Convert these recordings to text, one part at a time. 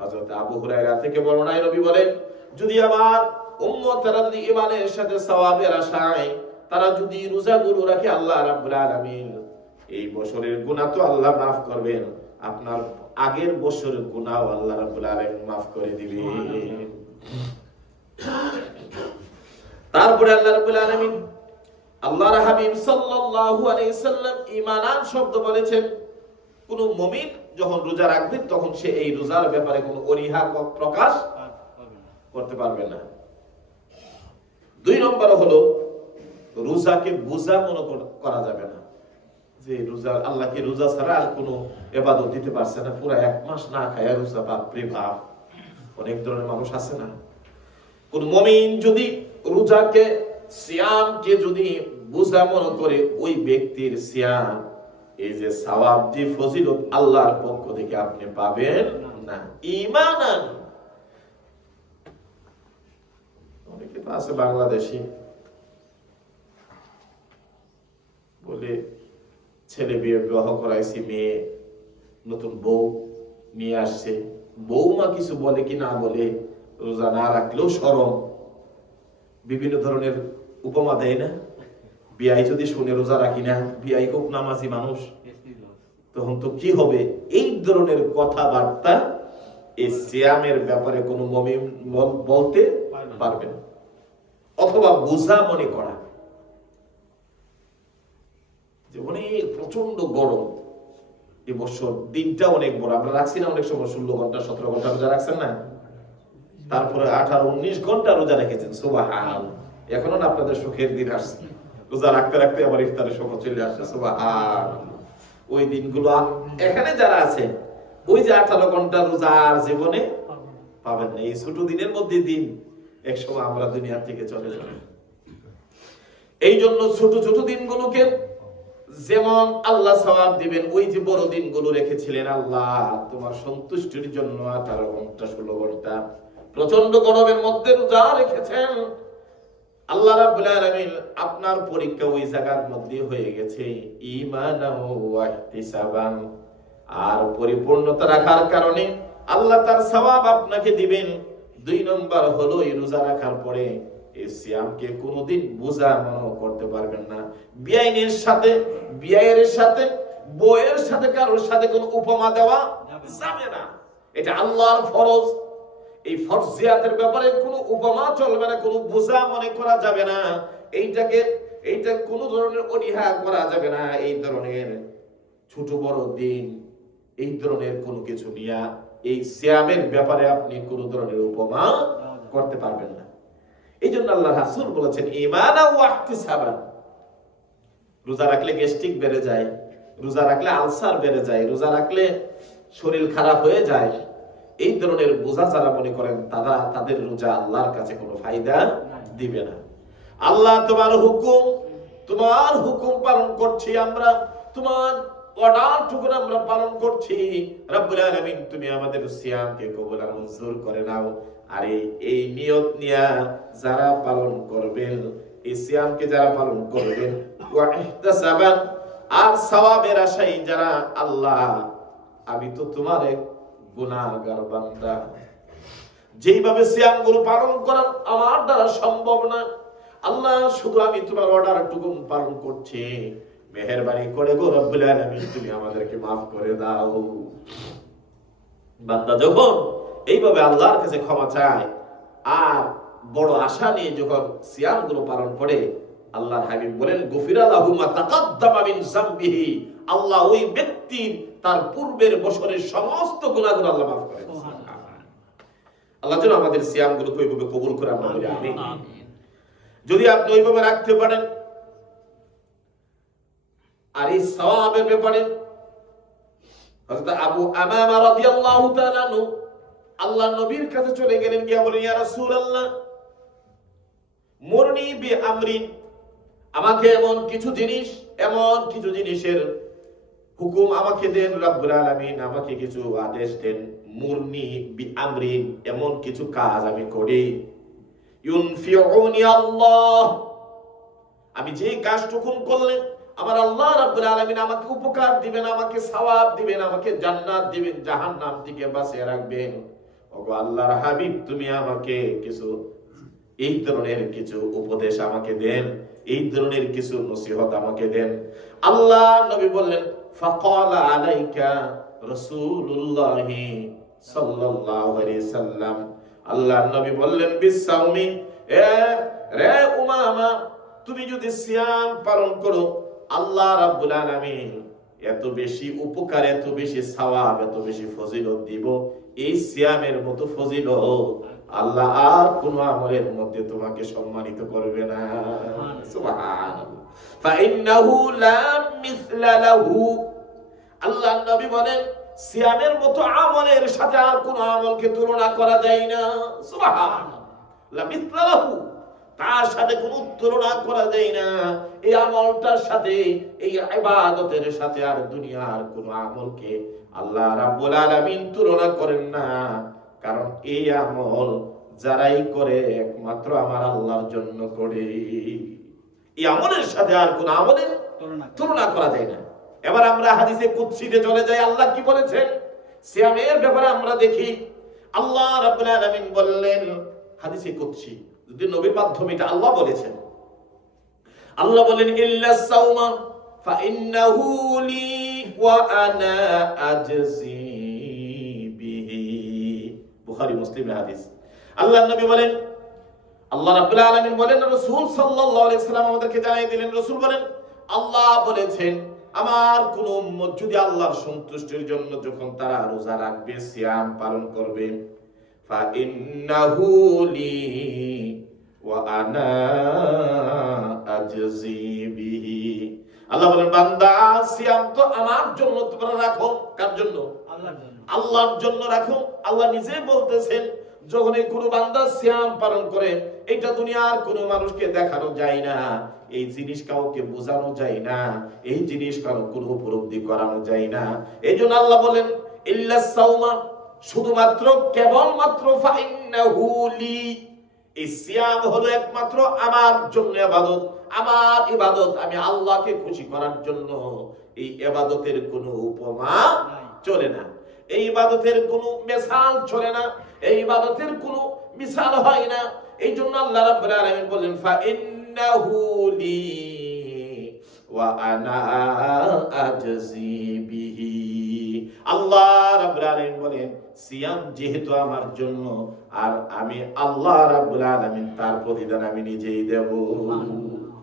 হযরত আবু হুরায়রা থেকে বর্ণনায় নবী বলেন, যদি আমার উম্মতরা যদি ঈমানের সাথে সওয়াবের আশায় তারা যদি রোজাগুলো রাখে, আল্লাহ রাব্বুল আলামিন এই বছরের গুনাহ তো আল্লাহ মাফ করবেন, আপনার আগের বছরের গুনাহও আল্লাহ রাব্বুল আলামিন মাফ করে দিবেন। তারপরে আল্লাহ রাব্বুল আলামিন আল্লাহর হাবিব সাল্লাল্লাহু আলাইহি সাল্লাম ঈমানান শব্দ বলেছেন, কোন মুমিন যখন রোজা রাখবে তখন সে এই রোজার ব্যাপারে কোনো অনীহা প্রকাশ করতে পারবে না। 2 নম্বর হলো রোজাকে বোঝা মনে করা যাবে না, যে রোজা আল্লাহকে রোজা ছাড়া আর কোনো ইবাদত দিতে পারছে না, পুরো 1 মাস না খায়া রোজা, বাপরে বাপ, অনেক ধরনের মানুষ আছে না। কোন মুমিন যদি রোজাকে সিয়ামকে যদি বোঝা মনে করে, ওই ব্যক্তির সিয়াম এই যে সওয়াব যে ফজিলত আল্লাহর পক্ষ থেকে আপনি পাবেন না। ঈমানান অনেকে তো আছে বাংলাদেশি বলে, ছেলে বিবাহ করাইছি, মেয়ে নতুন বউ নিয়ে আসছে, বউমা কিছু বলে কি না বলে, রোজা না রাখলেও শরম, বিভিন্ন ধরনের উপমা দেয় না। বিয়াই যদি শুনে রোজা রাখি না, বিয়াই খুব নামাজি মানুষ, তখন তো কি হবে? এই ধরনের কথাবার্তা এই সিয়ামের ব্যাপারে কোনো মুমিন বলতে পারবে না। অথবা বোঝা মনে করা যে অনেক প্রচন্ড গরম, এবছর দিনটা অনেক বড়, আমরা রাখছি না অনেক সময় 16 ঘন্টা 17 ঘন্টা রোজা রাখছেন না, তারপরে 18-19 ঘন্টা রোজা রেখেছেন, সুবহানাল্লাহ। এখনো না আপনাদের সুখের দিন আসছে, রোজা রাখতে রাখতে আবার ইফতারের সময় চলে আসছে, সুবহানাল্লাহ। ওই দিনগুলো এখানে যারা আছে, ওই যে 18 ঘন্টা রোজা আর জীবনে পাবেন না। এই ছোট দিনের মধ্যে দিন এক সময় আমরা দুনিয়া থেকে চলে যাব। এই জন্য ছোট ছোট দিনগুলোকে যেমন আল্লাহ সওয়াব দিবেন, ওই যে বড় দিনগুলো রেখেছিলেন আল্লাহ তোমার সন্তুষ্টির জন্য, 18 ঘন্টা 16 ঘন্টা প্রচন্ড গরমের মধ্যে রোজা রেখেছেন, আল্লাহ রাব্বুল আলামিন আপনার পরীক্ষা ওই জায়গার মধ্যে হয়ে গেছে ঈমানান ওয়া ইহতিসাবান, আর পরিপূর্ণতা রাখার কারণে আল্লাহ তার সওয়াব আপনাকে দিবেন। 2 নম্বর হলো এই রোজা রাখার পরে এই সিয়ামকে কোনোদিন বোঝা মনে করতে পারবেন না। বিয়াইনের সাথে, বিয়ের সাথে, বউয়ের সাথে কারোর সাথে কোনো উপমা দেওয়া যাবে না, এটা আল্লাহর ফরজ। এই ফরজিয়াতের ব্যাপারে কোনো উপমা চলবে না, কোনো বোঝা মনে করা যাবে না, এইটা কোনো ধরনের অনীহা করা যাবে না। এই ধরনের ছোট বড় দিন, এই ধরনের কোনো কিছু নিয়ে এই সিয়ামের ব্যাপারে আপনি কোনো ধরনের উপমা করতে পারবেন না। এই জন্য আল্লাহ রাসূল বলেছেন ঈমানান ওয়া ইহতিসাবান। রোজা রাখলে গ্যাস্ট্রিক বেড়ে যায়, রোজা রাখলে আলসার বেড়ে যায়, রোজা রাখলে শরীর খারাপ হয়ে যায়, এই ধরনের বোঝা যারা মনে করেন তাদের রোজা আল্লাহর কাছে কোনো ফায়দা দিবে না। আল্লাহ তোমার হুকুম পালন করছি আমরা, তোমার অর্ডারটুকু আমরা পালন করছি, রব্বুল আলামিন তুমি আমাদের সিয়ামকে কবুল আর মঞ্জুর করে নাও। আর এই নিয়ত নিয়া যারা পালন করবেন, এই সিয়ামকে যারা পালন করবেন, ওয়া ইহতিসাবান, আর সওয়াবের আশায় যারা, আল্লাহ আমি তো তোমার এক গুনাহগার বান্দা, যেইভাবে সিয়ামগুলো পালন করা আমার দ্বারা সম্ভব না, আল্লাহ শুধু আমি তোমার অর্ডারটুকু পালন করছি, মেহেরবানি করে গো রব্বুল আলামিন তুমি আমাদেরকে মাফ করে দাও। বান্দা যখন এইভাবে আল্লাহর কাছে ক্ষমা চায় আর বড় আশা নিয়ে যখন সিয়ামগুলো পালন করে, আল্লাহর হাবিব বলেন গুফিরা লাহু মা তাকাদ্দামা মিন যামবিহি, আল্লাহ ওই ব্যক্তির তার পূর্বের বছরের সমস্ত গুনাহগুলো আল্লাহ মাফ করে দেন। আল্লাহ যেন আমাদের সিয়ামগুলোকে ওইভাবে কবুল করে, আমরা বলি আমিন। যদি আপনি ওইভাবে রাখতে পারেন, আর এই সওয়াবের ব্যাপারে হযরত আবু আমামা রাদিয়াল্লাহু তাআলা আনহু আল্লাহর নবীর কাছে চলে গেলেন, গিয়ে বলেন ইয়া রাসূলুল্লাহ মুরনি বিআমরিন, আমাকে এমন কিছু জিনিসের হুকুম আমাকে দেন রব্বুল আলামিন, আমাকে কিছু আদেশ দেন। মুরনি বিআমরিন, এমন কিছু কাজ আমি করি, ইউনফিউনি আল্লাহ, আমি যে কাজটুকু করলে আমার আল্লাহ রাব্বুল আলামিন আমাকে উপকার দিবেন, আমাকে সওয়াব দিবেন, আমাকে জান্নাত দিবেন, জাহান্নাম থেকে বাঁচিয়ে রাখবেন। ওগো আল্লাহর হাবিব, তুমি আমাকে কিছু এই ধরনের কিছু উপদেশ আমাকে দেন, এই ধরনের কিছু নসিহত আমাকে দেন। আল্লাহ নবী বললেন, ফাকালা আলাইকা রাসূলুল্লাহি সাল্লাল্লাহু আলাইহি সাল্লাম, আল্লাহ নবী বললেন, বিসাউমি, রে উমামা, তুমি যদি সিয়াম পালন করো, আল্লাহ রাব্বুল আলামিন এত বেশি উপকার, এত বেশি সওয়াব, এত বেশি ফজিলত দিব, এই সিয়ামের মতো ফজিলত আল্লাহ আর কোন আমলের মধ্যে তোমাকে সম্মানিত করবে না। সুবহানাল্লাহ। ফাইন্নাহু লা মিসলা লাহু, আল্লাহ নবী বলেন, সিয়ামের মতো আমলের সাথে আর কোন আমলকে তুলনা করা যায় না। সুবহানাল্লাহ। লা মিসলা লাহু, তার সাথে কোনো তুলনা করা যায় না। এই আমলটার সাথে, এই ইবাদতের সাথে আর দুনিয়ার কোন আমলকে আল্লাহ রাব্বুল আলামিন তুলনা করেন না। কারণ এই আমল যারাই করে একমাত্র আমার আল্লাহর জন্য করে। এই আমলের সাথে আর কোন আমলের তুলনা করা যায় না। এবার আমরা হাদিসে কুদসিতে চলে যাই। আল্লাহ কি বলেছেন সিয়ামের ব্যাপারে? আমরা দেখি আল্লাহ রাব্বুল আলামিন বললেন হাদিসে কুদসি, যদি নবীর মাধ্যমে এটা আল্লাহ বলেছেন। আল্লাহ বলেন, ইল্লা সাওমা ফাইন্নাহু লি ওয়া আনা আজজি বিহি। বুখারী মুসলিমের হাদিস। আল্লাহর নবী বলেন, আল্লাহ রাব্বুল আলামিন বলেন, রাসূল সাল্লাল্লাহু আলাইহি সাল্লাম আমাদেরকে জানিয়ে দিলেন, রাসূল বলেন, আল্লাহ বলেছেন, আমার কোন উম্মত যদি আল্লাহর সন্তুষ্টির জন্য যখন তারা রোজা রাখবে, সিয়াম পালন করবে, ফাইন্নাহু লি ওয়া আনা আজজি বিহি। আল্লাহ বলেন, বান্দা সিয়াম তো আমার জন্য তোমরা রাখো। কার জন্য? আল্লাহর জন্য। আল্লাহর জন্য রাখো। আল্লাহ নিজে বলতেছেন, যখন এই কোন বান্দা সিয়াম পালন করে, এটা দুনিয়ার কোন মানুষকে দেখানো যায় না, এই জিনিস কাউকে বোঝানো যায় না, এই জিনিস কারো কোন উপলব্ধি করানো যায় না। এই জন্য আল্লাহ বলেন, ইল্লা সাওমা, শুধুমাত্র কেবলমাত্র, ফাইন্নাহু লি, এই সিয়াম হলো একমাত্র আমার জন্য ইবাদত। আমার ইবাদত আমি আল্লাহকে খুশি করার জন্য। এই ইবাদতের কোনো উপমা চলে না, এই ইবাদতের কোনো মিসাল চলে না, এই ইবাদতের কোনো মিসাল হয় না। এই জন্য আল্লাহ রাব্বুল আলামিন বলেন, ফাইন্নাহু লি ওয়া আনা আজজি বিহি। আল্লাহ রাব্বুল আলামিন বলেন, সিয়াম যেহেতু আমার জন্য, আর আমি আল্লাহ রাব্বুল আলামিন তার প্রতিদান আমি নিজেই দেব।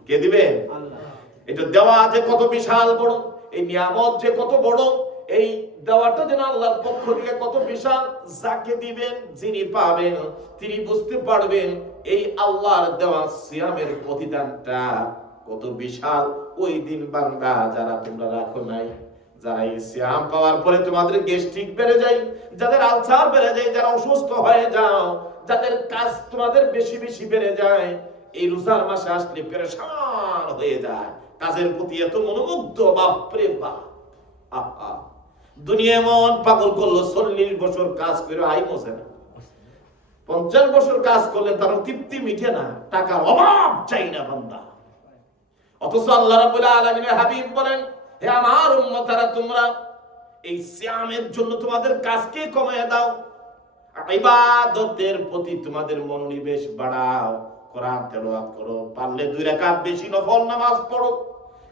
কে দিবে? আল্লাহ। এটা দেওয়া যে কত বিশাল বড়, এই নিয়ামত যে কত বড়, এই দেওয়াটা যেন আল্লাহর পক্ষ থেকে কত বিশাল। যাকে দিবেন, যিনি পাবেন, তিনি বুঝতে পারবেন এই আল্লাহর দেওয়া সিয়ামের প্রতিদানটা কত বিশাল। ওই দিন বান্দা যারা তোমরা রাখো নাই, যারা এই সিয়াম পাওয়ার পরে তোমাদের গ্যাস্ট্রিক বেড়ে যায়, যাদের আলসার বেড়ে যায়, যারা অসুস্থ হয়ে যাও, যাদের কাজ তোমাদের বেশি বেশি বেড়ে যায়, এই রোজার মাসে আসলে পেরেশান হয়ে যায়, কাজের প্রতি এত মনোমুগ্ধ, বাপরে বাপ। আহা, দুনিয়া এমন পাগল করলো, 40 বছর কাজ করে আই মোছে না, 50 বছর কাজ করলেন তার তৃপ্তি মিটে না, টাকার অভাব চাই না বান্দা। অথচ আল্লাহ রাব্বুল আলামিনের হাবিব বলেন, হে আমার উম্মতারা, তোমরা এই সিয়ামের জন্য তোমাদের কাজকে কমিয়ে দাও, ইবাদতের প্রতি তোমাদের মনোনিবেশ বাড়াও, কোরআন তেলাওয়াত করো, পারলে 2 রাকাত বেশি নফল নামাজ পড়ো।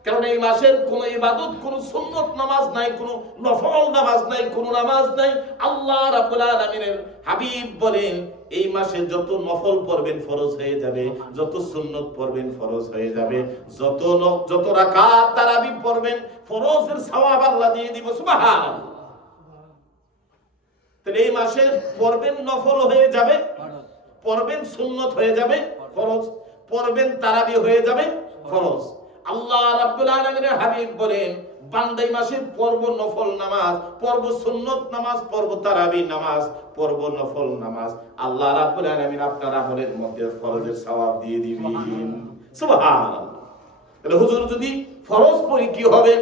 কারণ এই মাসের কোন ইবাদত, কোন সুন্নত নামাজ নাই, কোন নফল নামাজ নাই, কোন নামাজ নাই। আল্লাহ রাব্বুল আলামিনের হাবিব বলেন, এই মাসে যত নফল পড়বেন ফরজ হয়ে যাবে, যত সুন্নত পড়বেন ফরজ হয়ে যাবে, যত রাকাত তারাবি পড়বেন ফরজের সওয়াব আল্লাহ দিয়ে দিব। সুবহানাল্লাহ। তাহলে এই মাসে পড়বেন নফল হয়ে যাবে, পড়বেন সুন্নত হয়ে যাবে ফরজ, পড়বেন তারাবি হয়ে যাবে ফরজ। আল্লাহ রাব্বুল আলামিনের হাবিব বলেন, বান্দা এই মাসে পড়ব নফল নামাজ, পড়ব সুন্নত নামাজ, পড়ব তারাবি নামাজ, পড়ব নফল নামাজ, আল্লাহ রাব্বুল আলামিন আপনার আমলের মধ্যে ফরজের সওয়াব দিয়ে দিবেন। সুবহানাল্লাহ। তাহলে হুজুর যদি ফরজ পড়ি কি হবে?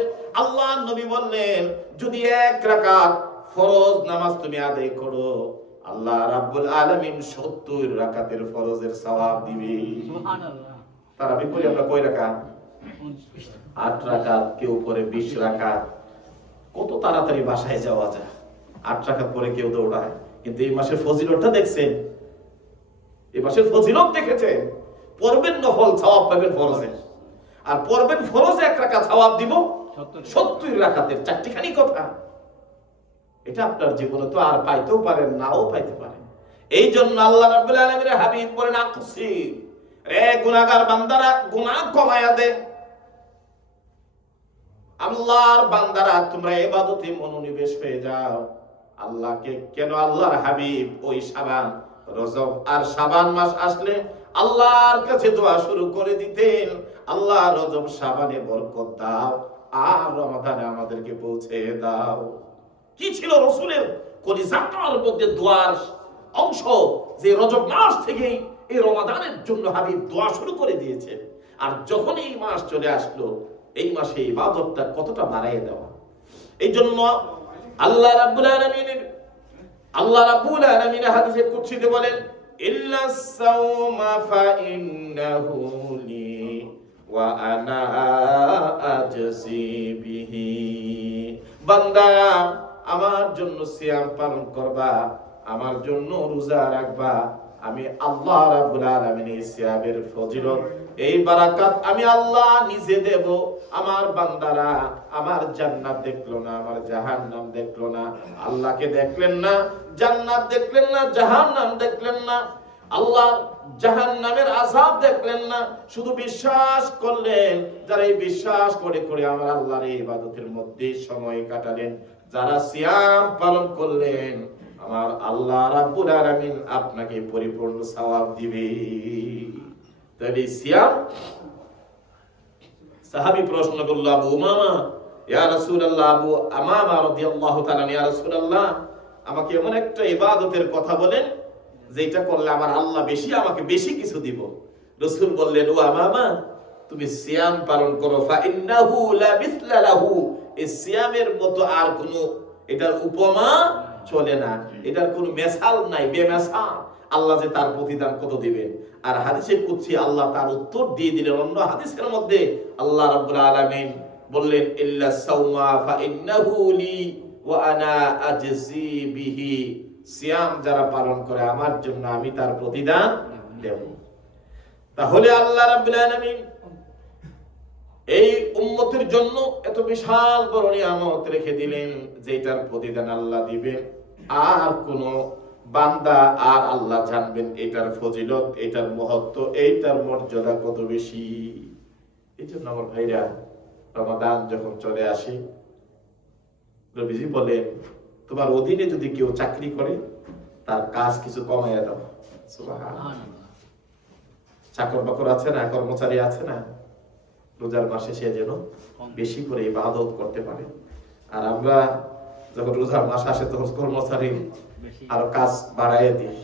আল্লাহ নবী বললেন, যদি 1 রাকাত ফরজ নামাজ তুমি আদায় করো, আল্লাহ রাব্বুল আলামিন 70 রাকাতের ফরজের সওয়াব দিবে। সুবহানাল্লাহ। তারাবি পড়ি আমরা কয় রাকাত? 8 রাকাত, কেউ পরে 20 রাকাত। কত তাড়াতাড়ি বাসায় যাওয়া যায়। 8 রাকাত পরে কেউ দৌড়ায়, কিন্তু এই মাসের ফজিলতটা দেখছেন? এই মাসের ফজিলত দেখেছেন? পড়বেন নফল, সওয়াব পাবেন ফরজে, আর পড়বেন ফরজে 1 রাকাত, সওয়াব দিব 70 রাকাতের। চারটিখানি কথা। এটা আপনার জীবনে তো আর পাইতেও পারেন, নাও পাইতে পারেন। এই জন্য আল্লাহ রাব্বুল আলামিনের হাবিব বলেন, আকসির, রে গুনাহগার বান্দারা, গুনাহ কমায়া দে। আল্লাহর বান্দারা, তোমরা ইবাদতে মনোনিবেশ হয়ে যাও। আল্লাহকে কেন? আল্লাহর হাবিব ওই শাবান, রজব আর শাবান মাস আসলে আল্লাহর কাছে দোয়া শুরু করে দিতেন, আল্লাহ রজব শাবানে বরকত দাও, আর রমাদানে আমাদেরকে পৌঁছে দাও। কি ছিল রাসূলের কলিজার মধ্যে দোয়ার অংশ, যে রজব মাস থেকেই এই রমাদানের জন্য হাবিব দোয়া শুরু করে দিয়েছেন। আর যখন এই মাস চলে আসলো, এই মাসে ইবাদতটা কতটা বাড়ায় দেওয়া। এই জন্য আল্লাহ রাব্বুল আলামিন হাদিসে কুদসিতে বলেন, ইল্লাস সাওমা ফাইন্নাহু লি ওয়া আনা আজসি বিহি। বান্দা, আমার জন্য সিয়াম পালন করবা, আমার জন্য রোজা রাখবা, আমি আল্লাহ রাব্বুল আলামিন এই সিয়ামের ফজিলত, এই বারাকাত আমি আল্লাহ নিজে দেব। আমার বান্দারা আমার জান্নাত দেখলো না, আমার জাহান্নাম দেখলো না, আল্লাহকে দেখলেন না, জান্নাত দেখলেন না, জাহান্নাম দেখলেন না, আল্লাহ জাহান্নামের আযাব দেখলেন না, শুধু বিশ্বাস করলেন। যারা এই বিশ্বাস করে করে আমার আল্লাহর এই ইবাদতের মধ্যে সময় কাটালেন, যারা সিয়াম পালন করলেন, আমার আল্লাহ রাব্বুল আলামিন আপনাকে পরিপূর্ণ সওয়াব দিবে। তাহলে সিয়াম, সাহাবী প্রশ্ন করল, আবু উমামা, ইয়া রাসূলুল্লাহ, আবু উমামা রাদিয়াল্লাহু তাআলা, ইয়া রাসূলুল্লাহ, আমাকে এমন একটা ইবাদতের কথা বলেন যেটা করলে আমার আল্লাহ আমাকে বেশি কিছু দিব। রাসূল বললেন, ও উমামা, তুমি সিয়াম পালন করো, ফা ইন্নাহু লা মিসলা লাহু, এই সিয়ামের মতো আর কোনো এটার উপমা চলে না, এটার কোনো মেসাল নাই, বেমেসাল। আল্লাহ যে তার প্রতিদান কত দিবেন। আর হাদিসে কুদসি আল্লাহ তার উত্তর দিয়ে দিলেন। অন্য হাদিসের মধ্যে আল্লাহ রাব্বুল আলামিন বললেন, ইল্লাস সাওমা ফা ইন্নাহু লি ওয়া আনা আজসি বিহি। সিয়াম যারা পালন করে আমার জন্য, আমি তার প্রতিদান দেব। তাহলে আল্লাহ রাব্বুল আলামিন এই উম্মতের জন্য এত বিশাল বড় নিয়ামত রেখে দিলেন, যেটার প্রতিদান আল্লাহ দিবেন। আর কোন বান্দা আর আল্লাহ জানবেন এটার ফজিলত, এটার মহত্ব, এইটার মর্যাদা কত বেশি। এই জন্য আমার ভাইরা, রমাদান যখন চলে আসে, নবীজি বলেন, তোমার অধীনে যদি কেউ চাকরি করে, তার কাজ কিছু কমাইয়া দাও। সুবহানাল্লাহ। চাকর বাকর আছে না, কর্মচারী আছে না, রোজার মাসে সে যেন বেশি করে ইবাদত করতে পারে। আর আমরা যখন রোজার মাস আসে, তখন কর্মচারী আরো কাজ বাড়াইয়ে দিই।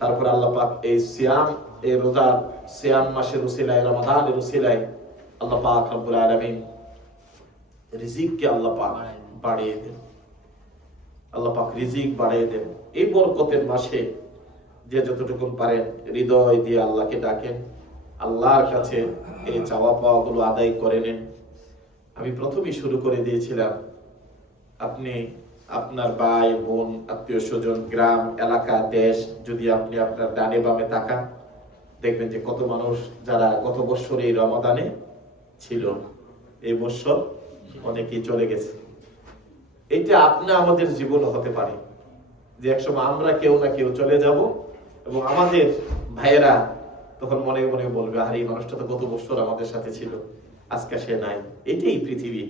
তারপর আল্লাহ পাক এই সিয়াম, এই রোজার সিয়াম মাসের উসিলায়, রমাদানের উসিলায় আল্লাহ পাক রব্বুল আলামিন রিজিককে আল্লাহ পাক বাড়িয়ে দেন। আল্লাহ পাক রিজিক বাড়িয়ে দেন। এই বরকতের মাসে যে যতটুকু পারেন হৃদয় দিয়ে আল্লাহকে ডাকেন, আল্লাহর কাছে এই চাওয়া পাওয়া গুলো আদায় করে নেন। আমি প্রথমেই শুরু করে দিয়েছিলাম, আপনি আপনার ভাই বোন, আত্মীয় স্বজন, গ্রাম, এলাকা, দেশ, যদি আপনি আপনার ডানে বামে তাকান, দেখবেন যে কত মানুষ যারা গত বছর এই রমাদানে ছিল, এই বছর অনেকেই চলে গেছে। এইটা আপনি আমাদের জীবন হতে পারে যে একসময় আমরা কেউ না কেউ চলে যাব, এবং আমাদের ভাইয়েরা তখন মনে মনে বলবে, আরে এই মানুষটা তো গত বছর আমাদের সাথে ছিল, আজকে সে নাই। এটাই পৃথিবী।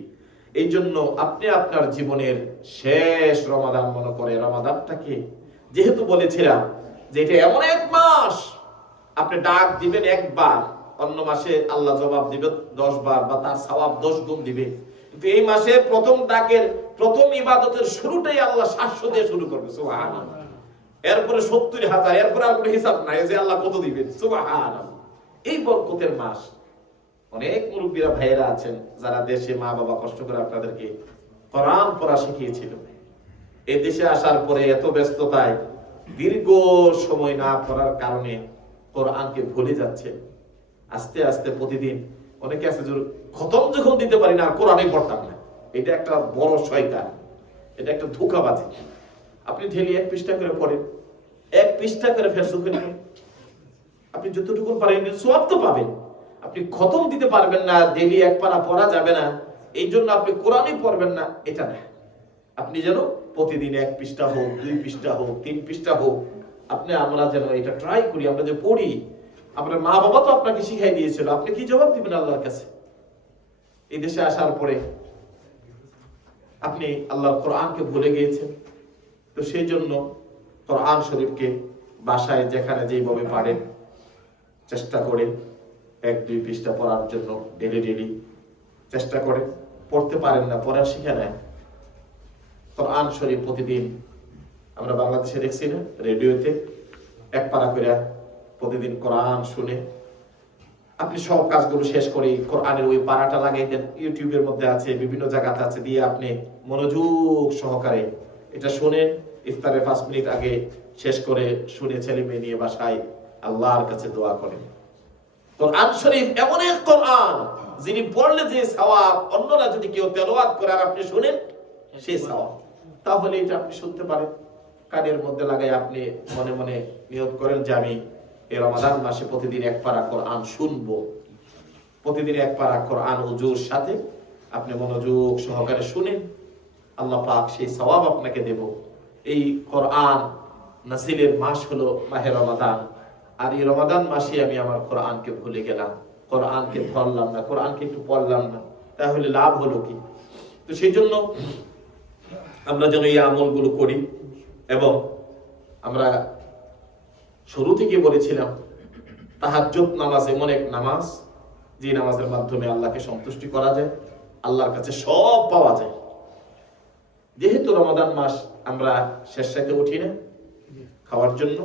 এই জন্য আপনি আপনার জীবনের শেষ রমাদান মনে করে, রমাদানটাকে যেহেতু বলেছিলাম যে এটা এমন এক মাস, আপনি ডাক দিবেন একবার, অন্য মাসে আল্লাহ জবাব দিবে 10 বার, বা তার সওয়াব 10 গুণ দিবে। কিন্তু এই মাসে প্রথম ডাকের, প্রথম ইবাদতের শুরুটাই আল্লাহ 700 দিয়ে শুরু করবে। সুবহানাল্লাহ। এরপরে 70,000, এরপরে আর কোনো হিসাব নাই যে আল্লাহ কত দিবেন। সুবহানাল্লাহ। এই বরকতের মাস। অনেক মুরব্বীরা ভাইয়েরা আছেন যারা দেশে মা বাবা কষ্ট করে আপনাদেরকে কোরআন পড়া শিখিয়েছিল। এই দেশে আসার পরে এত ব্যস্ততায় দীর্ঘ সময় না পড়ার কারণে কোরআনকে ভুলে যাচ্ছে। আস্তে আস্তে প্রতিদিন অনেকে আছে যে খতম যখন দিতে পারি না, কোরআনই পড়তাম না। এটা একটা বড় শয়তান, এটা একটা ধোঁকাবাজি। আপনি ডেইলি 1 পৃষ্ঠা করে পড়েন, 1 পৃষ্ঠা করে ফেসবুকে লিখেন, আপনি যতটুকু পারেন সওয়াব তো পাবেন। আপনি খতম দিতে পারবেন না, ডেইলি 1 পারা পড়া যাবে না, এই জন্য আপনি কোরআনই পড়বেন না, এটা না। আপনি যেন প্রতিদিন 1 পৃষ্ঠা হোক, 2 পৃষ্ঠা হোক, 3 পৃষ্ঠা হোক, আমরা যেন এটা ট্রাই করি। আমরা যে পড়ি, আপনার মা বাবা তো আপনাকে শিখাই দিয়েছিল, আপনি কি জবাব দিবেন আল্লাহর কাছে? এই দেশে আসার পরে আপনি আল্লাহর কোরআনকে ভুলে গিয়েছেন। তো সেই জন্য কোরআন শরীফকে বাসায় যেখানে যেইভাবে পারেন চেষ্টা করে 1-2 পৃষ্ঠা পড়ার জন্য ডেলি চেষ্টা করে। পড়তে পারেন না, পড়া শিখে নেন। কোরআন শরীফ প্রতিদিন আমরা বাংলাদেশে দেখছি না, রেডিওতে 1 পারা করে প্রতিদিন কোরআন শুনে আপনি সব কাজগুলো শেষ করে কোরআনের ওই পারাটা লাগাই দেন। ইউটিউবের মধ্যে আছে, বিভিন্ন জায়গাতে আছে, দিয়ে আপনি মনোযোগ সহকারে এটা শুনেন। ইফতারের 5 মিনিট আগে শেষ করে শুনে ছেলে মেয়ে নিয়ে বাসায় আল্লাহর কাছে দোয়া করেন। কোরআন শরীফ এমন এক কোরআন, যিনি পড়লে যে সওয়াব, অন্যরা যদি কেউ তেলাওয়াত করে আর আপনি শুনেন সেই সওয়াব। তাহলে এটা আপনি শুনতে পারেন, কানের মধ্যে লাগাই আপনি মনে মনে নিয়ত করেন যে আমি এই রমাদান মাসে প্রতিদিন 1 পারা কোরআন শুনবো। প্রতিদিন 1 পারা কোরআন ওযুর সাথে আপনি মনোযোগ সহকারে শুনেন, আল্লাহ পাক সেই সওয়াব আপনাকে দেব। এই কোরআন নাজিলের মাস হলো মাহে রমাদান, আর এই রমাদান মাসে আমি আমার কোরআনকে ভুলে গেলাম, কোরআনকে ধরলাম না, কোরআনকে একটু পড়লাম না, তাহলে লাভ হলো কি? তো সেই জন্য আমরা যেন এই আমলগুলো করি। এবং আমরা শুরু থেকে বলেছিলাম তাহাজ্জুদ নামাজ এমন এক নামাজ, যে নামাজের মাধ্যমে আল্লাহকে সন্তুষ্টি করা যায়, আল্লাহর কাছে সব পাওয়া যায়। যেহেতু রমাদান মাস, আমরা শেষ রাতে উঠি না খাওয়ার জন্য,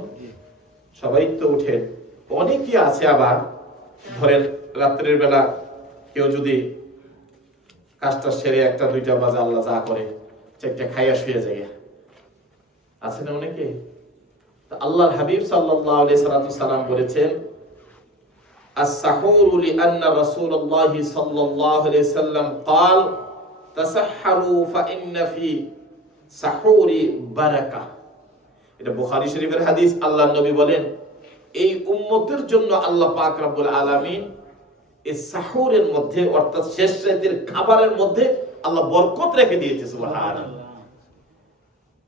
সবাই তো উঠে। অনেকে আছে আবার ধরেন রাত্রের বেলা কেউ যদি কাজটা সেরে 1টা-2টা বাজে আল্লাহ যা করে 4টা খাইয়া শুয়ে যায়, আছে না অনেকে? আল্লাহর হাবিব সাল্লাল্লাহু আলাইহি সাল্লাম বলেছেন, as-sahuru li anna rasulullah sallallahu alayhi wasallam qala tasahharu fa inna fi sahuri barakah। এটা বুখারী শরীফের হাদিস। আল্লাহর নবী বলেন, এই উম্মতের জন্য আল্লাহ পাক রব্বুল আলামিন এই সাহুরের মধ্যে, অর্থাৎ শেষ রাতের খাবারের মধ্যে আল্লাহ বরকত রেখে দিয়েছে। সুবহানাল্লাহ।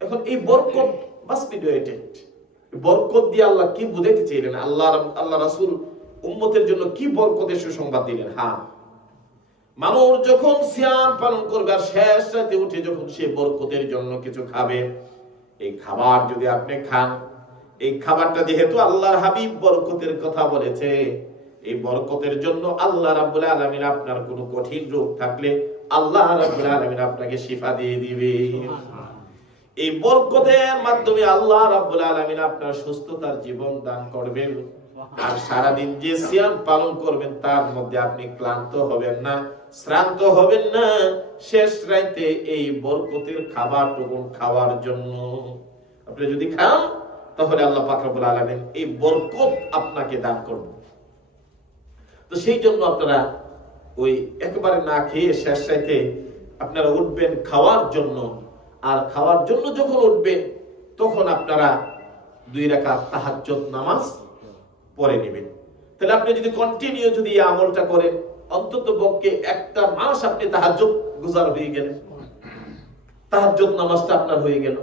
এখন এই বরকত মাস্ট বি ডুয়েটেড। বরকত দিয়ে আল্লাহ কি বুঝাইতে চাইলেন? আল্লাহ রাসূল উম্মতের জন্য কি বরকতের সুসংবাদ দিলেন? হ্যাঁ, মানুষ যখন সিয়াম পালন করবে আর শেষ রাতে উঠে যখন সে বরকতের জন্য কিছু খাবে, এই খাবার যদি আপনি খান, এই খাবারটা যেহেতু আল্লাহর হাবিব বরকতের কথা বলেছে, এই বরকতের জন্য আল্লাহ রাব্বুল আলামিন আপনার কোনো কঠিন রোগ থাকলে আল্লাহ রাব্বুল আলামিন আপনাকে শিফা দিয়ে দিবে। এই বরকতের মাধ্যমে আল্লাহ রাব্বুল আলামিন আপনার সুস্থতার জীবন দান করবেন। আর সারাদিন যে সিয়াম পালন করবেন তার মধ্যে আপনি ক্লান্ত হবেন না, শ্রান্ত হবেন না। শেষ রাতে এই বরকতের খাবারটুকু খাওয়ার জন্য আপনি যদি খান, তাহলে আল্লাহ পাক রব্বুল আলামিন এই বরকত আপনাকে দান করবেন। তো সেই জন্য আপনারা ওই একবারে না খেয়ে শেষ রাতে আপনারা উঠবেন খাওয়ার জন্য। আর খাওয়ার জন্য যখন উঠবেন তখন আপনারা 2 রাকাত তাহাজ্জুদ নামাজ পড়ে নেবেন। তাহলে আপনি যদি কন্টিনিউ যদি এই আমলটা করেন, অন্তত পক্ষে 1টা মাস আপনি তাহাজ্জুদ গুজার হয়ে গেলেন, তাহাজ্জুদ নামাজটা আপনার হয়ে গেল।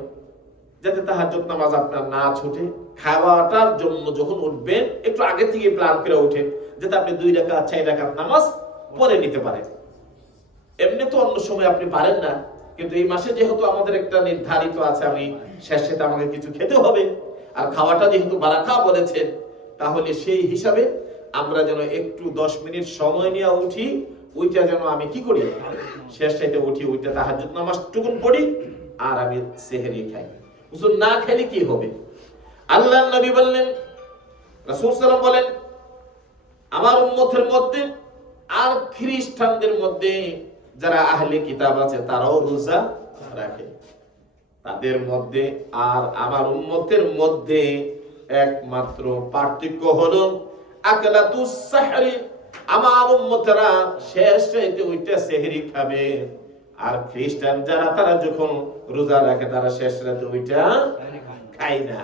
যাতে তাহাজ্জুদ নামাজ আপনার না ছুটে, খাওয়াটার জন্য যখন উঠবেন একটু আগে থেকে প্ল্যান করে উঠেন, যাতে আপনি 2 রাকাত 4 রাকাত নামাজ পড়ে নিতে পারেন। এমনি তো অন্য সময় আপনি পারেন না, কিন্তু এই মাসে যেহেতু আমাদের একটা নির্ধারিত আছে, আমি শেষে আমাকে কিছু খেতে হবে, আর খাওয়াটা যেহেতু বারাকা বলেছেন, তাহলে সেই হিসাবে আমরা যেন একটু 10 মিনিট সময় নিয়ে উঠি। ওইটা যেন আমি কি করি, শেষ রাতে উঠি, ওইটা তাহাজ্জুদ নামাজ টুকুন পড়ি, আর আমি সেহরি খাই। হুজুর না খেলে কি হবে? আল্লাহর নবী বললেন, রাসূল সাল্লাল্লাহু আলাইহি ওয়াসাল্লাম বলেন, আমার উম্মতের মধ্যে আর খ্রিস্টানদের মধ্যে যারা আহলে কিতাব আছে তারাও রোজা রাখে, তাদের মধ্যে আর আমার উম্মতের মধ্যে একমাত্র পার্থক্য হলো আকালাতুস সাহরি, আমার উম্মতরা শেষ রাতে ওইটা সেহরি খাবে, আর খ্রিস্টান যারা তারা যখন রোজা রাখে তারা শেষ রাতে ওইটা খায় না।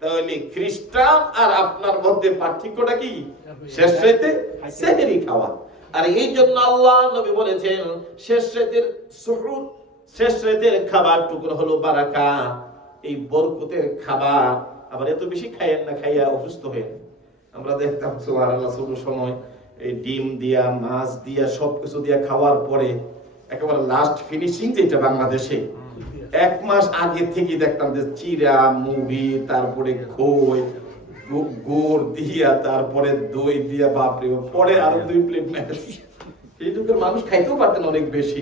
তাহলে খ্রিস্টান আর আপনার মধ্যে পার্থক্যটা কি? শেষ রাতে সেহরি খাওয়া। আর এই জন্য আল্লাহ নবী বলেছেন শেষ রাতের সুহুর, শেষ রাতের খাবারটুকু হলো বারাকা, এই বরকতের খাবার। আবার এত বেশি খাইয়েন না, খাইয়া অসুস্থ হয়ে। আমরা দেখতাম সুবহানাল্লাহ শুরু সময় এই ডিম দিয়া মাছ দিয়া সবকিছু দিয়া খাওয়ার পরে একেবারে লাস্ট ফিনিশিং যেটা বাংলাদেশে 1 মাস আগে থেকে দেখতাম যে চিরা মুগি, তারপরে খই গুড় দিয়া, তারপরে দই দিয়া, বাপরে পরে আরো 2 প্লেট ম্যাচ। এইটুকুর মানুষ খাইতেও পারতেন অনেক বেশি।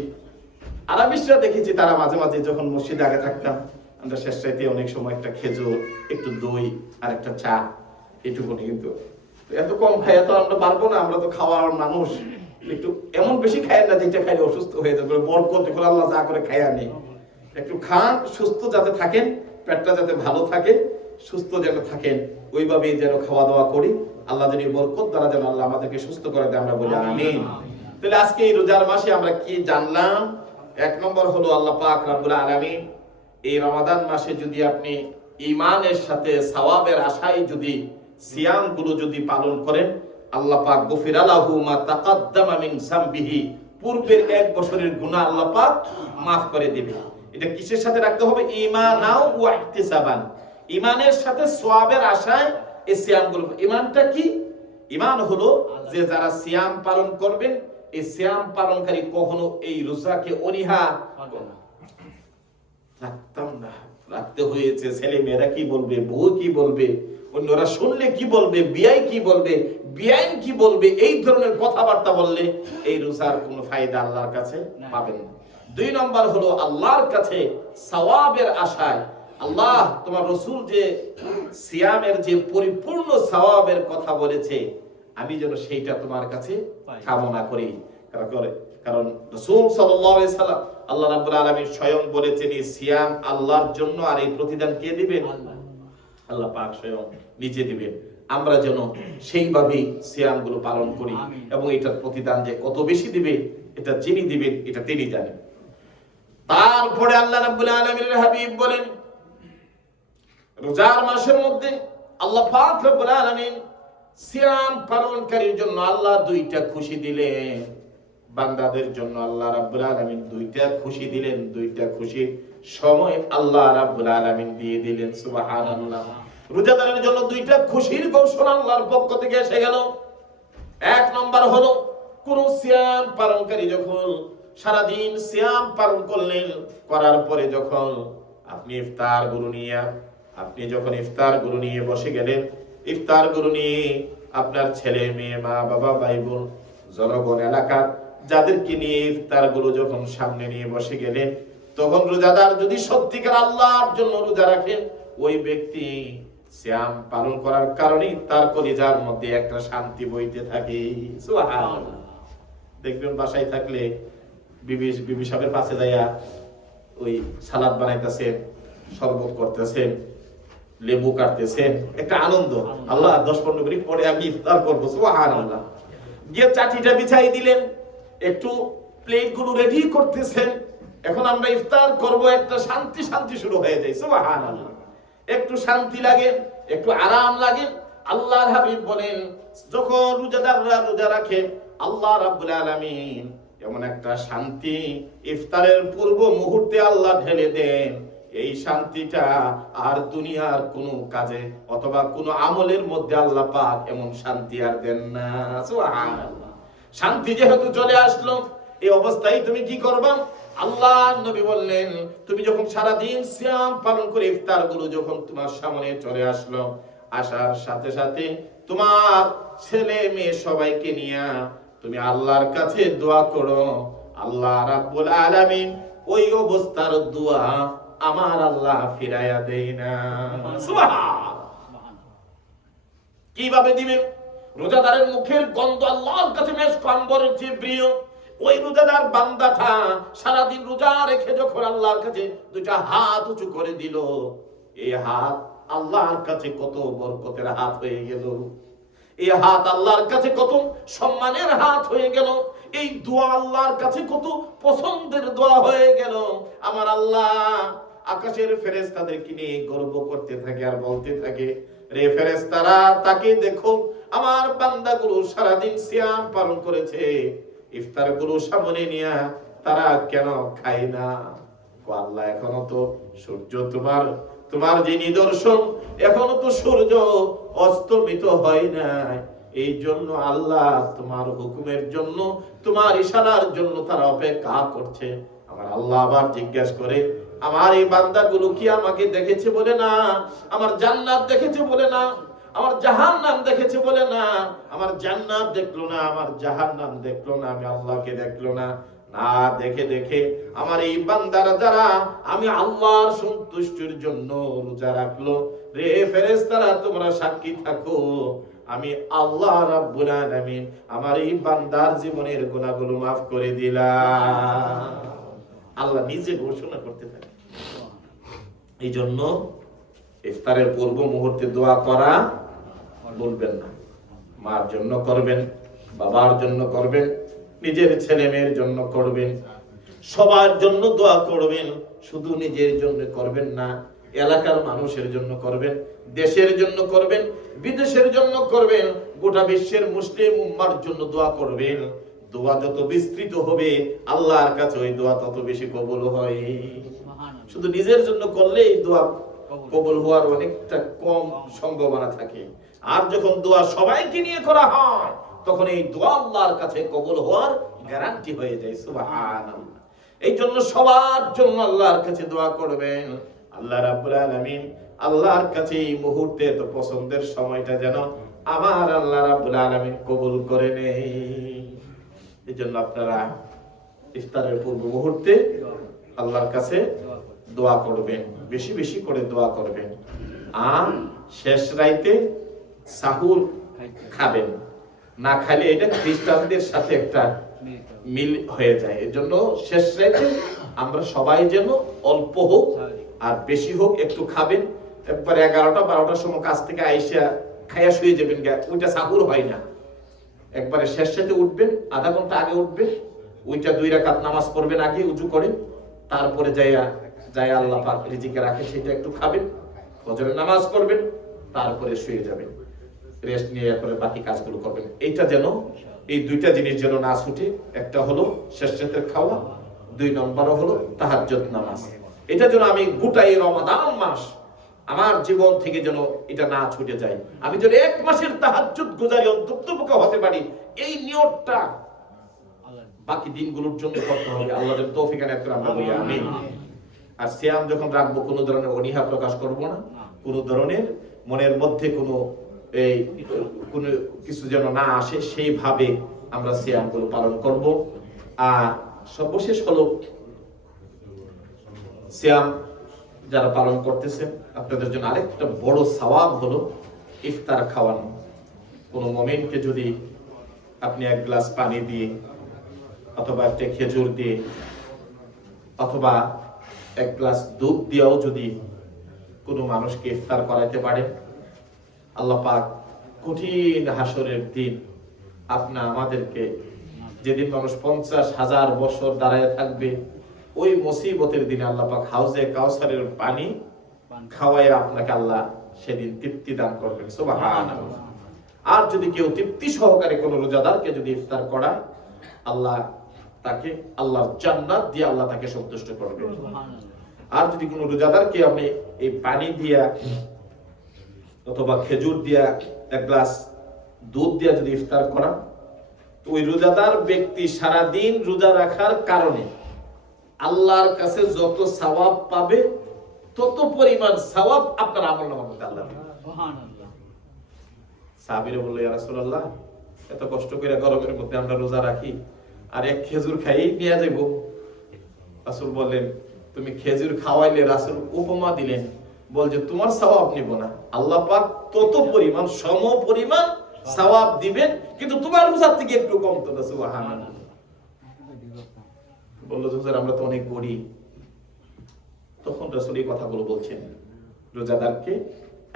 আরাবিসরা দেখেছি তারা মাঝে মাঝে যখন মসজিদে আগে থাকতাম আমরা শেষ রাতে অনেক সময় একটা খেজুর, একটু দই আর একটা চা, এইটুকুনি। কিন্তু এত কম খাইয়া তো আমরা পারবো না, আমরা তো খাওয়ার মানুষ। একটু এমন বেশি খায় না যেটা খাইলে অসুস্থ হয়ে যাবে। বরকত করে আল্লাহ যা করে খাইয়া নেই, একটু খান, সুস্থ যাতে থাকেন, পেটটা যাতে ভালো থাকে, সুস্থ যেন থাকেন, ওইভাবে যেন খাওয়া দাওয়া করি। আল্লাহ যেন বরকত দ্বারা যেন আল্লাহ আমাদেরকে সুস্থ করে দেয়, আমরা বলি আমিন। তাহলে আজকে এই রোজার মাসে আমরা কি জানলাম? 1 নম্বর হলো আল্লাহ পাক রব্বুল আলামিন এই রমাদান মাসে যদি আপনি ঈমানের সাথে সওয়াবের আশায় যদি সিয়াম গুলো যদি পালন করেন, আল্লাহ পাক গফিরা লাহু মা তাকাদ্দামা মিন যামবিহি, পূর্বের 1 বছরের গুনাহ আল্লাহ পাক maaf করে দিবে। এটা কিসের সাথে রাখতে হবে? ঈমানাও ওয়া ইহতিসাবান, ঈমানের সাথে সওয়াবের আশায় এই সিয়াম গুলো। ঈমানটা কি? ঈমান হলো যে যারা সিয়াম পালন করবেন, এই সিয়াম পালনকারী কখনো এই রোজাকে অনীহা রাখতাম না, রাখতে হয়েছে। ছেলে মেয়েরা কি বলবে, বউ কি বলবে, অন্যরা শুনলে কি বলবে, বিয়াই কি বলবে, বিয়াইন কি বলবে, এই ধরনের কথাবার্তা বললে এই রোজার কোনো ফায়দা আল্লাহর কাছে পাবেন না। 2 নম্বর হলো আল্লাহর কাছে সওয়াবের আশায়। আল্লাহ তোমার রাসূল যে সিয়ামের যে পরিপূর্ণ সওয়াবের কথা বলেছে, আমি যেন সেইটা তোমার কাছে কামনা করি। কারণ রাসূল সাল্লাল্লাহু আলাইহি সাল্লাম, আল্লাহ রাব্বুল আলামিন স্বয়ং বলেছেন এই সিয়াম আল্লাহর জন্য, আর এই প্রতিদান কে দিবেন? আল্লাহ পাক স্বয়ং নিজে দিবেন। আমরা যেন সেইভাবে সিয়াম গুলো পালন করি, এবং এটার প্রতিদান যে কত বেশি দিবে এটা যিনি দিবেন এটা তিনি জানেন। তারপরে আল্লাহ রাব্বুল আলামিনের হাবিব বলেন রোজার মাসের মধ্যে আল্লাহ পাক রব্বুল আলামিন সিয়াম পালনকারীর জন্য আল্লাহ 2টা খুশি দিলেন। বান্দাদের জন্য আল্লাহ রাব্বুল আলামিন 2টা খুশি দিলেন। 2টা খুশির সময় আল্লাহ রাব্বুল আলামিন দিয়ে দিলেন। সুবহানাল্লাহ। রোজাদারের জন্য 2টা খুশির ঘোষণা আল্লাহর পক্ষ থেকে এসে গেল। 1 নম্বর হলো কোন সিয়াম পালনকারী যখন সারা দিন সিয়াম পালন করলেন, করার পরে যখন আপনি ইফতার গুলো নিয়ে বসে গেলেন, ইফতার গুলো নিয়ে আপনার ছেলে মেয়ে, মা বাবা, ভাই বোন, জনগণ, এলাকার যাদেরকে নিয়ে ইফতার গুলো যখন সামনে নিয়ে বসে গেলেন, তখন রোজাদার যদি সত্যিকার আল্লাহর জন্য রোজা রাখেন, ওই ব্যক্তি সিয়াম পালন করার কারণে তার কলিজার মধ্যে একটা শান্তি বইতে থাকে। সুবহানাল্লাহ। দেখবেন বাসায় থাকলে বিবি সাহেবের পাশে যাইয়া ওই সালাদ বানাইতেছেন, শরবত করতেছেন, লেবু কাটতেছেন, একটা আনন্দ। আল্লাহ 10-15 মিনিট পরে আমি ইফতার করবো। সুবহানাল্লাহ। গিয়ে চাটিটা বিছাই দিলেন, একটু প্লেট গুলো রেডি করতেছেন, এখন আমরা ইফতার করব, একটা শান্তি শুরু হয়ে যায়। সুবহানাল্লাহ। একটু শান্তি লাগে, একটু আরাম লাগে। আল্লাহর হাবিব বলেন যখন রোজাদাররা রোজা রাখে, আল্লাহ রাব্বুল আলামিন এমন একটা শান্তি ইফতারের পূর্ব মুহূর্তে আল্লাহ ঢেলে দেন, এই শান্তিটা আর দুনিয়ার কোনো কাজে অথবা কোনো আমলের মধ্যে আল্লাহ পাক এমন শান্তি আর দেন না। সুবহানাল্লাহ। শান্তি যেহেতু চলে আসলো, এই অবস্থায় তুমি কি করবা? আল্লাহ নবী বললেন তুমি যখন সারা দিন সিয়াম পালন করে ইফতার গুলো যখন তোমার সামনে চলে আসলো, আসার সাথে সাথে তোমার ছেলে মেয়ে সবাইকে নিয়ে তুমি আল্লাহর কাছে দোয়া করো। আল্লাহ রাব্বুল আলামিন ওই অবস্থার দোয়া আমার আল্লাহ ফিরাইয়া দেয় না। সুবহানাল্লাহ। কিভাবে দিবেন? রোজাদারের মুখের গন্ধ আল্লাহর কাছে মেশকাম্বরের চেয়ে প্রিয়। ওই রোজাদার বান্দাটা সারাদিন রোজা রেখে যখন আল্লাহর কাছে 2টা হাত উঁচু করে দিল, এই হাত আল্লাহর কাছে কত বরকতের হাত হয়ে গেল। এই হাত আল্লাহর কাছে কত সম্মানের হাত হয়ে গেল, এই দোয়া আল্লাহর কাছে কত পছন্দের দোয়া হয়ে গেল। আমার আল্লাহ আকাশের ফেরেশতাদেরকে নিয়ে গর্ব করতে থাকে আর বলতে থাকে, রে ফেরেশতারা তাকে দেখো, আমার বান্দাগুলো সারাদিন সিয়াম পালন করেছে, ইফতার গুলো সামনে নিয়ে তারা কেন খায় না? আল্লাহ এখনো তো সূর্য তোমার যে নিদর্শন, এখনো তো সূর্য অস্তমিত হয় না, এই জন্য আল্লাহ তোমার হুকুমের জন্য, তোমার ইশারার জন্য তারা অপেক্ষা করছে। আমার আল্লাহ আবার জিজ্ঞাসা করে, আমার এই বান্দাগুলো কি আমাকে দেখেছে বলে না, আমার জান্নাত দেখেছে বলে না, আমার জাহান্নাম দেখেছে বলে না, আমার জান্নাত দেখলো না, আমার জাহান্নাম দেখলো না, আমি আল্লাহকে দেখলো না, না দেখে আমার এই বান্দারা যারা আমি আল্লাহর সন্তুষ্টির জন্য রোজা রাখলো, রে ফেরেশতারা তোমরা সাক্ষী থাকো, আমি আল্লাহ রাব্বুল আলামিন আমার এই বান্দার জীবনের গুনাহগুলো মাফ করে দিলাম। আল্লাহ নিজে ঘোষণা করতে থাকে। এই জন্য ইফতারের পূর্ব মুহূর্তে দোয়া করা বলবেন না। মার জন্য করবেন, বাবার জন্য করবেন, নিজের ছেলে মেয়ের জন্য করবেন, সবার জন্য দোয়া করবেন, শুধু নিজের জন্য করবেন না, এলাকার মানুষের জন্য করবেন, দেশের জন্য করবেন, বিদেশের জন্য করবেন, গোটা বিশ্বের মুসলিম উম্মার জন্য দোয়া করবেন। দোয়া যত বিস্তৃত হবে আল্লাহর কাছে ওই দোয়া তত বেশি কবুল হয়। শুধু নিজের জন্য করলে এই দোয়া কবুল হওয়ার অনেকটা কম সম্ভাবনা থাকে, আর যখন দোয়া সবাইকে নিয়ে করা হয় তখন এই দোয়া আল্লাহর কাছে কবুল হওয়ার গ্যারান্টি হয়ে যায়। সুবহানাল্লাহ। এই জন্য সবার জন্য আল্লাহর কাছে দোয়া করবেন। আল্লাহ রাব্বুল আলামিন আল্লাহর কাছে এই মুহূর্তে তো পছন্দের সময়টা যেন আমার আল্লাহ রাব্বুল আলামিন কবুল করে নেয়। এই জন্য আপনারা ইফতারের পূর্ব মুহূর্তে আল্লাহর কাছে দোয়া করবেন, বেশি বেশি করে দোয়া করবেন। আর শেষ রাইতে সাহুর খাবেন, না খাইলে এটা খ্রিস্টানদের সাথে একটা মিল হয়ে যায়। এর জন্য শেষ রাইতে আমরা সবাই যেন অল্প হোক আর বেশি হোক একটু খাবেন। একবার 11টা-12টার সময় কাজ থেকে আইসা খাইয়া শুয়ে যাবেন, ওইটা সাহুর হয় না। একবারে শেষ রাতে উঠবেন, আধা ঘন্টা আগে উঠবেন, ওইটা 2 রাকাত নামাজ পড়বেন, আগে উজু করেন, তারপরে যাই আল্লাহ পাক রিজিকে রাখে সেটা একটু খাবেন, ফজরের নামাজ পড়বেন, তারপরে শুয়ে যাবেন, রেস্ট নিয়ে এরপরে বাকি কাজগুলো করবেন। এইটা যেন, এই 2টা জিনিস যেন না ছুটে। একটা হলো শেষ রাতের খাওয়া, 2 নম্বর হলো তাহাজ্জুদ নামাজ। এটা যেন আমি গোটা এই রমাদান মাস আমার জীবন থেকে যেন এটা না ছুটে যায়, আমি যেন 1 মাসের তাহাজ্জুদ গুজারি অন্ততপক্ষে হতে পারি, এই নিয়তটা বাকি দিনগুলোর জন্য করতে হবে। আল্লাহ যেন তৌফিক এনায়েত করে আমরা বলি আমিন। আর সিয়াম যখন রাখবো কোনো ধরনের অনীহা প্রকাশ করব না, কোনো ধরনের মনের মধ্যে কোনো কিছু যেন না আসে, সেইভাবে আমরা সিয়ামগুলো পালন করব। আর সর্বশেষ হলো সিয়াম যারা পালন করতেছেন আপনাদের জন্য আরেকটা বড় সওয়াব হলো ইফতার খাওয়ানো। কোনো মুমিনকে যদি আপনি 1 গ্লাস পানি দিয়ে অথবা একটা খেজুর দিয়ে অথবা 1 গ্লাস দুধ দিয়েও যদি কোনো মানুষকে ইফতার করাইতে পারেন, আল্লাহ পাক কঠিন হাসরের দিন আমাদেরকে, যেদিন মানুষ 50,000 বছর দাঁড়ায় থাকবে, ওই মুসিবতের দিনে আল্লাহ পাক হাউজে কাউসারের পানি খাওয়ায় আপনাকে আল্লাহ সেদিন তৃপ্তি দান করবেন। সুবহানাল্লাহ। আর যদি কেউ তৃপ্তি সহকারে কোনো রোজাদারকে যদি ইফতার করায়, আল্লাহ তাকে আল্লাহর জান্নাত দিয়ে আল্লাহ তাকে সন্তুষ্ট করবেন। আর যদি কোনো রোজাদারকে আপনি এই পানি দিয়া অথবা খেজুর দিয়া 1 গ্লাস দুধ দিয়া যদি ইফতার করান, তো ওই রোজাদার ব্যক্তি সারা দিন রোজা রাখার কারণে আল্লাহর কাছে যত সওয়াব পাবে তত পরিমাণ সওয়াব আপনার আমলনামার মধ্যে আল্লাহ দিবেন। সুবহানাল্লাহ। সাহাবীরা বলল, ইয়া রাসূলুল্লাহ, এত কষ্ট করে গরমের মধ্যে আমরা রোজা রাখি, আর 1 খেজুর খাইই নিয়ে যাইব। রাসূল বললেন, তুমি খেজুর খাওয়াইলে, রাসূল উপমা দিলেন, বল যে তোমার সওয়াব নিব না, আল্লাহ পাক তত পরিমাণ সম পরিমাণ সওয়াব দিবেন, কিন্তু তোমার রোজা থেকে একটু কম তো না। সুবহানাল্লাহ। বলল যে স্যার আমরা তো অনেক গরিব। তখন রাসূল এই কথাগুলো বলছেন, রোজাদারকে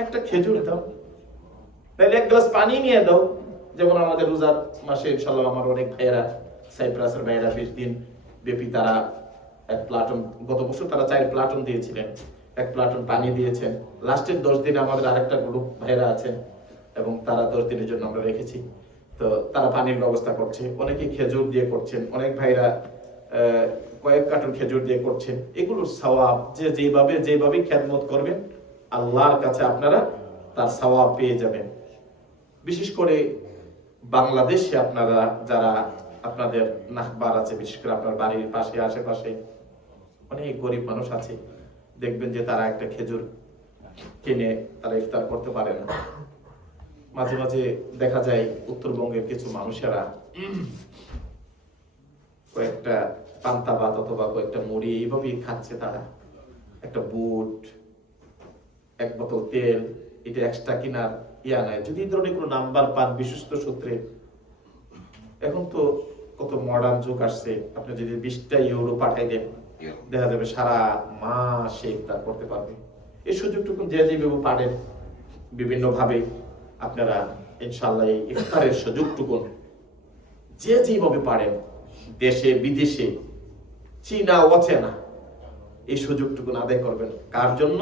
একটা খেজুর দাও, তাহলে এক গ্লাস পানি নিয়ে দাও। যেমন আমাদের রোজার মাসে ইনশাআল্লাহ আমার অনেক ভাইয়েরা, সাইপ্রাসের ভাইয়েরা 20 দিন ব্যাপী তারা এক প্লাটুন, গত বছর তারা 4 প্লাটুন দিয়েছিলেন, এক প্লাটুন পানি দিয়েছেন। লাস্টের 10 দিন আমাদের আরেকটা গ্রুপ ভাইয়েরা আছেন এবং তারা 10 দিনের জন্য আমরা রেখেছি। তো তারা পানির ব্যবস্থা করছে, অনেকে খেজুর দিয়ে করছেন, অনেক ভাইরা কয়েক কার্টুন খেজুর দিয়ে করছেন। এগুলোর সওয়াব যে যেভাবে খেদমত করবেন আল্লাহর কাছে আপনারা তার সওয়াব পেয়ে যাবেন। বিশেষ করে বাংলাদেশে আপনারা যারা আপনাদের নাহবার আছে, বিশেষ করে আপনার বাড়ির পাশে আশেপাশে অনেক গরিব মানুষ আছে, দেখবেন যে তারা একটা খেজুর কিনে তারা ইফতার করতে পারে না। মাঝে মাঝে দেখা যায় উত্তরবঙ্গের কিছু মানুষেরা কয়েকটা পান্তা ভাত অথবা কয়েকটা মুড়ি এইভাবেই খাচ্ছে। তারা একটা বুট, এক বোতল তেল, এটা এক্সট্রা কিনার ইয়া নাই। যদি এই ধরনের কোনো নাম্বার পান বিশ্বস্ত সূত্রে, এখন তো কত মডার্ন যুগ আসছে, আপনি যদি 20টা ইউরো পাঠাই দেন দেখা যাবে সারা মাস সে ইফতার করতে পারবে। এই সুযোগটুকু যে যেভাবে পারেন বিভিন্ন ভাবে আপনারা ইনশাআল্লাহ এই ইফতারের সুযোগটুকু যে যেভাবে পারেন, দেশে বিদেশে, চীনা অচেনা, এই সুযোগটুকু আদায় করবেন। কার জন্য?